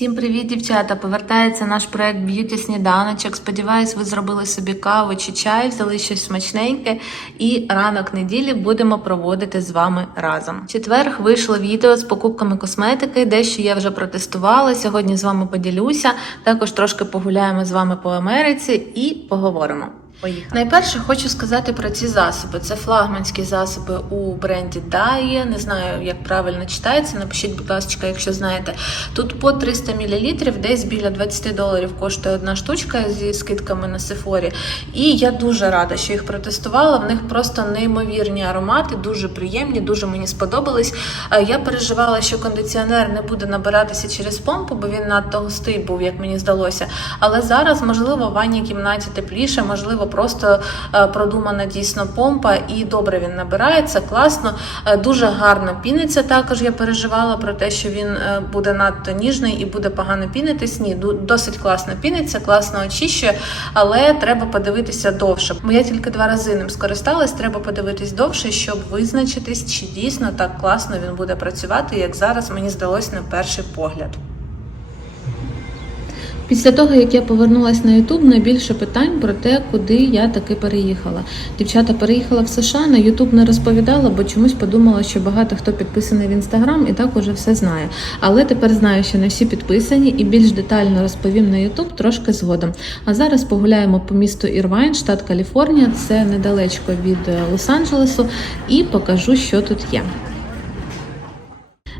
Всім привіт, дівчата! Повертається наш проект Б'юті Сніданочок. Сподіваюсь, ви зробили собі каву чи чай, взяли щось смачненьке, і ранок неділі будемо проводити з вами разом. Четверг вийшло відео з покупками косметики, дещо я вже протестувала. Сьогодні з вами поділюся. Також трошки погуляємо з вами по Америці і поговоримо. Поїхали. Найперше хочу сказати про ці засоби. Це флагманські засоби у бренді Daiye. Не знаю, як правильно читається. Напишіть, будь ласка, якщо знаєте. Тут по 300 мл, десь біля 20 доларів коштує одна штучка зі скидками на Сефорі. І я дуже рада, що їх протестувала. В них просто неймовірні аромати, дуже приємні, дуже мені сподобались. Е, Я переживала, що кондиціонер не буде набиратися через помпу, бо він надто густий був, як мені здалося. Але зараз, можливо, в ванній кімнаті тепліше, можливо, просто е, продумана дійсно помпа, і добре він набирається, класно, Е, дуже гарно піниться. Також я переживала про те, що він е, буде надто ніжний і буде погано пінитись. Ні, досить класно піниться, класно очищує, але треба подивитися довше. Бо я тільки два рази ним скористалась. Треба подивитись довше, щоб визначитись, чи дійсно так класно він буде працювати, як зараз мені здалось на перший погляд. Після того, як я повернулася на YouTube, найбільше питань про те, куди я таки переїхала. Дівчата переїхала в США, на YouTube не розповідала, бо чомусь подумала, що багато хто підписаний в Instagram і так уже все знає. Але тепер знаю, що не всі підписані, і більш детально розповім на YouTube трошки згодом. А зараз погуляємо по місту Ірвайн, штат Каліфорнія. Це недалечко від е, Лос-Анджелесу, і покажу, що тут є.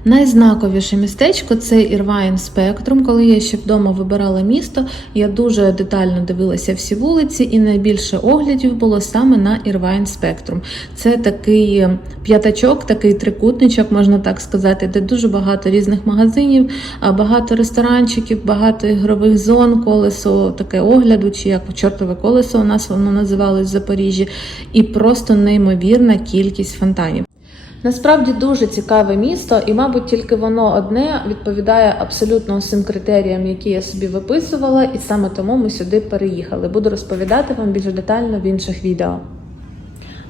Найзнаковіше містечко це Ірвайн Спектрум. Коли я ще вдома вибирала місто, я дуже детально дивилася всі вулиці, і найбільше оглядів було саме на Ірвайн Спектрум. Це такий п'ятачок, такий трикутничок, можна так сказати, де дуже багато різних магазинів, багато ресторанчиків, багато ігрових зон, колесо таке огляду, чи як чортове колесо у нас воно називалось в Запоріжжі, і просто неймовірна кількість фонтанів. Насправді дуже цікаве місто, і, мабуть, тільки воно одне відповідає абсолютно усім критеріям, які я собі виписувала, і саме тому ми сюди переїхали. Буду розповідати вам більш детально в інших відео.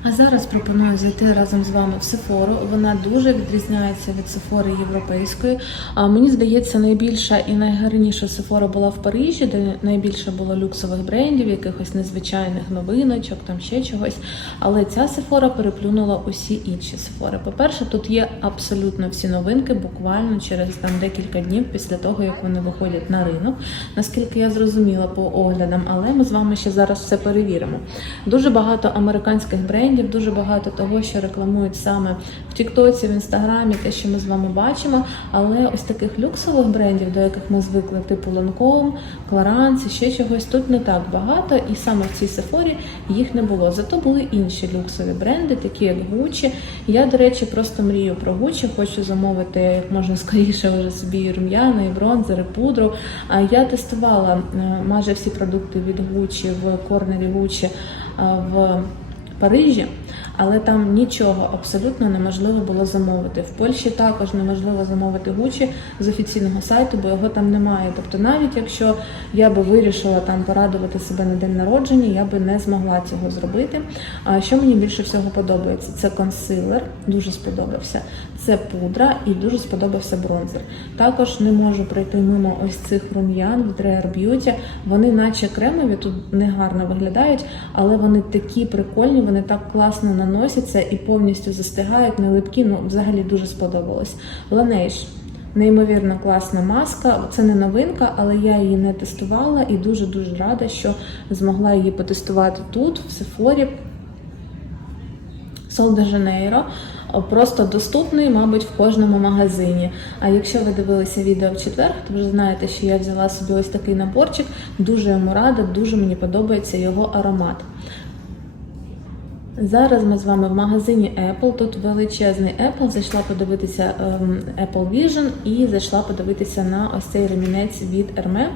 А зараз пропоную зайти разом з вами в Сефору. Вона дуже відрізняється від Сефори європейської. А мені здається, найбільша і найгарніша Сефора була в Парижі, де найбільше було люксових брендів, якихось незвичайних новиночок, там ще чогось. Але ця Сефора переплюнула усі інші Сефори. По-перше, тут є абсолютно всі новинки, буквально через там декілька днів після того, як вони виходять на ринок. Наскільки я зрозуміла по оглядам, але ми з вами ще зараз все перевіримо. Дуже багато американських брендів, дуже багато того, що рекламують саме в Тіктоці, в інстаграмі, те, що ми з вами бачимо. Але ось таких люксових брендів, до яких ми звикли, типу Lancome, Clarins, і ще чогось, тут не так багато, і саме в цій Сефорі їх не було. Зато були інші люксові бренди, такі як Gucci. Я, до речі, просто мрію про Gucci, хочу замовити як можна скоріше вже собі і рум'яна, і бронзер, і пудру. Я тестувала е, майже всі продукти від Gucci в корнері Gucci е, в Парижі, але там нічого абсолютно неможливо було замовити. В Польщі також неможливо замовити Гучі з офіційного сайту, бо його там немає. Тобто, навіть якщо я би вирішила там порадувати себе на день народження, я би не змогла цього зробити. А що мені більше всього подобається? Це консилер, дуже сподобався. Це пудра і дуже сподобався бронзер. Також не можу пройти мимо ось цих рум'ян від Rare Beauty. Вони, наче кремові, тут негарно виглядають, але вони такі прикольні, вони так класно наносяться і повністю застигають, не липкі. Ну, взагалі дуже сподобалось. Laneige. Неймовірно класна маска. Це не новинка, але я її не тестувала і дуже дуже рада, що змогла її потестувати тут, в Сефорі. Сол просто доступний, мабуть, в кожному магазині. А якщо ви дивилися відео в четвер, то вже знаєте, що я взяла собі ось такий наборчик. Дуже йому рада, дуже мені подобається його аромат. Зараз ми з вами в магазині Apple. Тут величезний Apple. Зайшла подивитися ем, Apple Vision і зайшла подивитися на ось цей ремінець від Hermé.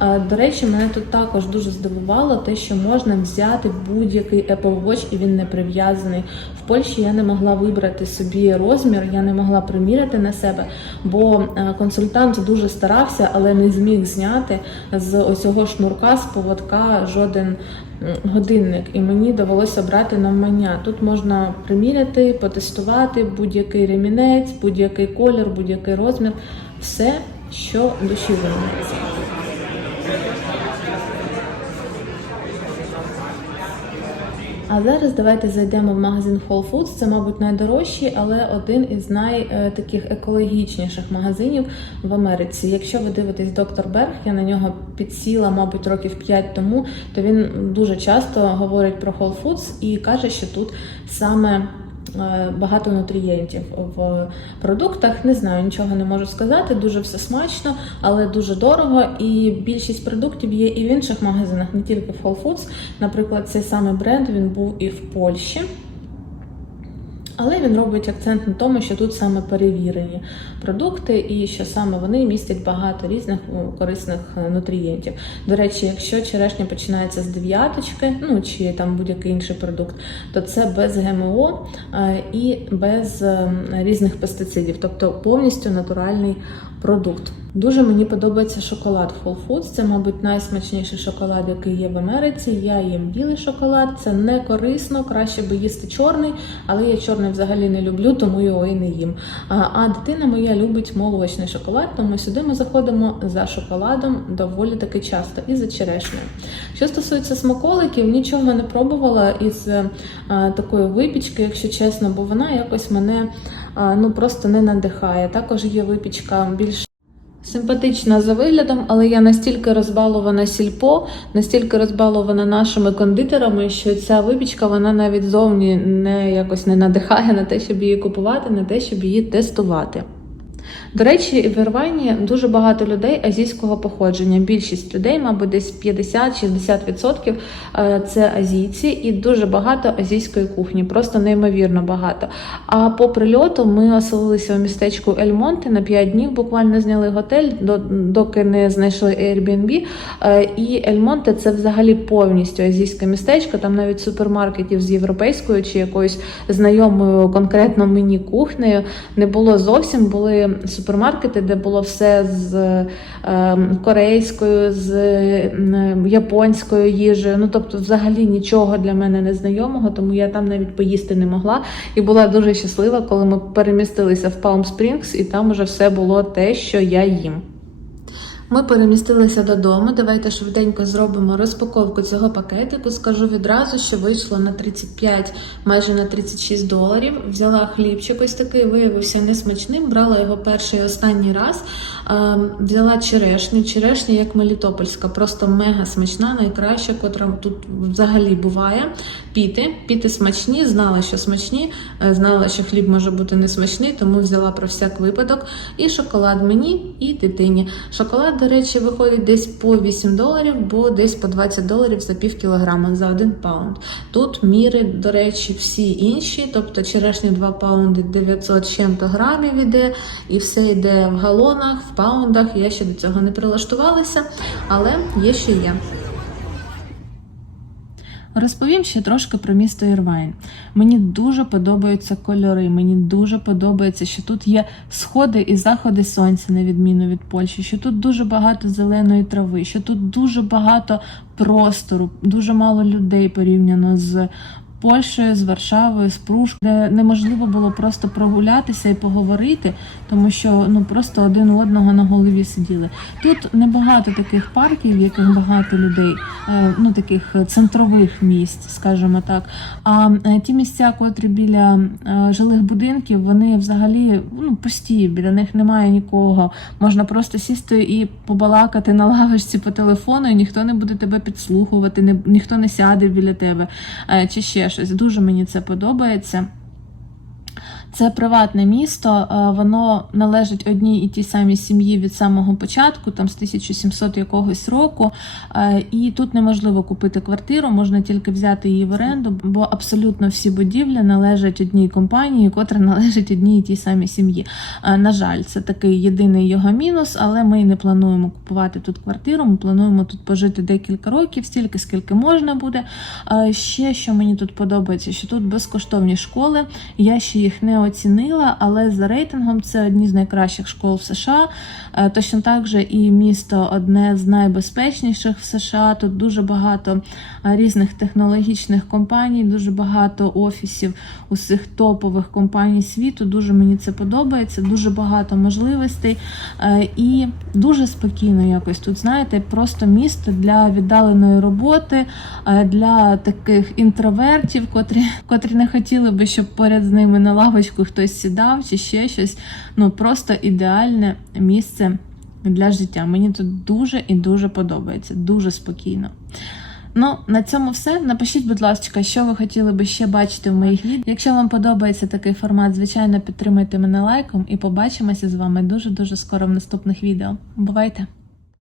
Е, До речі, мене тут також дуже здивувало те, що можна взяти будь-який Apple Watch і він не прив'язаний. В Польщі я не могла вибрати собі розмір, я не могла приміряти на себе, бо е, консультант дуже старався, але не зміг зняти з оцього шнурка, з поводка жоден годинник, і мені довелося брати навмання. Тут можна приміряти, потестувати будь-який ремінець, будь-який колір, будь-який розмір. Все що душі заманеться. А зараз давайте зайдемо в магазин Whole Foods. Це, мабуть, найдорожчий, але один із най е, екологічніших магазинів в Америці. Якщо ви дивитесь доктор Берг, я на нього підсіла, мабуть, років 5 тому, то він дуже часто говорить про Whole Foods і каже, що тут саме. Е, Багато нутрієнтів в продуктах. Не знаю, нічого не можу сказати. Дуже все смачно, але дуже дорого. І більшість продуктів є і в інших магазинах, не тільки в Whole Foods. Наприклад, цей самий бренд він був і в Польщі. Але він робить акцент на тому, що тут саме перевірені продукти, і що саме вони містять багато різних корисних е, нутрієнтів. До речі, якщо черешня починається з дев'яточки, ну чи там будь-який інший продукт, то це без ГМО е, і без е, різних пестицидів, тобто повністю натуральний продукт. Дуже мені подобається шоколад Whole Foods. Це, мабуть, найсмачніший шоколад, який є в Америці. Я їм білий шоколад. Це не корисно, краще би їсти чорний, але я чорний взагалі не люблю, тому його і не їм. А, дитина моя любить молочний шоколад, тому сюди ми заходимо за шоколадом доволі таки часто і за черешнею. Що стосується смаколиків, нічого не пробувала із такої випічки, якщо чесно, бо вона якось мене ну просто не надихає. Також є випічка більш Симпатична за виглядом, але я настільки розбалована сільпо, настільки розбалована нашими кондитерами, що ця випічка вона навіть зовні не якось не надихає на те, щоб її купувати, на те, щоб її тестувати. До речі, в Ірвайні дуже багато людей азійського походження. Більшість людей, мабуть, десь 50-60% е, це азійці, і дуже багато азійської кухні, просто неймовірно багато. А по прильоту ми оселилися у містечку Ельмонте на 5 днів. Буквально зняли готель, доки не знайшли Airbnb. Е, І Ельмонте це взагалі повністю азійське містечко. Там навіть супермаркетів з європейською чи якоюсь знайомою конкретно мені кухнею не було зовсім. Були супермаркети, де було все з е, корейською, з е, японською їжею. Ну тобто, взагалі нічого для мене не знайомого, тому я там навіть поїсти не могла. І була дуже щаслива, коли ми перемістилися в Палм Спрінгс, і там уже все було те, що я їм. Ми перемістилися додому. Давайте швиденько зробимо розпаковку цього пакетику. Скажу відразу, що вийшло на 35, майже на 36 доларів. Взяла хлібчик ось такий, виявився несмачним. Брала його перший і останній раз. Взяла черешню. Черешня як мелітопольська, просто мега смачна, найкраща, котра тут взагалі буває. Піти. Піти смачні, знала, що смачні, е, знала, що хліб може бути несмачний, тому взяла про всяк випадок. І шоколад мені і дитині. Шоколад, до речі, виходить десь по 8 доларів, бо десь по 20 доларів за пів кілограма, за 1 паунд. Тут міри, до речі, всі інші, тобто черешня 2 паунди 900 з чим-то грамів іде, і все йде в галонах, в паундах. Я ще до цього не прилаштувалася, але є ще є. Розповім ще трошки про місто Ірвайн. Мені дуже подобаються кольори. Мені дуже подобається, що тут є сходи і заходи сонця, на відміну від Польщі, що тут дуже багато зеленої трави, що тут дуже багато простору, дуже мало людей порівняно з. Польщею, з Варшавою, з Прушкою, де неможливо було просто прогулятися і поговорити, тому що ну просто один одного на голові сиділи. Тут небагато таких парків, в яких багато людей, е, ну таких центрових місць, скажімо так. А е, ті місця, котрі біля е, жилих будинків, вони взагалі ну пусті, біля них немає нікого. Можна просто сісти і побалакати на лавочці по телефону, і ніхто не буде тебе підслухувати, ніхто не сяде біля тебе чи ще щось. Дуже мені це подобається. Це приватне місто, е, воно належить одній і тій самій сім'ї від самого початку, там з 1700 якогось року. Е, І тут неможливо купити квартиру, можна тільки взяти її в оренду, бо абсолютно всі будівлі належать одній компанії, котра належить одній і тій самій сім'ї. Е, На жаль, це такий єдиний його мінус, але ми не плануємо купувати тут квартиру. Ми плануємо тут пожити декілька років, стільки скільки можна буде. Ще що мені тут подобається, що тут безкоштовні школи. Я ще їх не оцінила, але за рейтингом це одні з найкращих школ в США. Е, Точно так же і місто одне з найбезпечніших в США. Тут дуже багато е, різних технологічних компаній, дуже багато офісів усіх топових компаній світу. Дуже мені це подобається, дуже багато можливостей е, і дуже спокійно якось тут. Знаєте, просто місто для віддаленої роботи, для таких інтровертів, котрі, котрі не хотіли би, щоб поряд з ними на лавочку хтось сідав чи ще щось. Ну просто ідеальне місце для життя. Мені тут дуже і дуже подобається, дуже спокійно. Ну, на цьому все. Напишіть, будь ласка, що ви хотіли би ще бачити в моїх відео. Якщо вам подобається такий формат, звичайно, підтримайте мене лайком і побачимося з вами дуже-дуже скоро в наступних відео. Бувайте!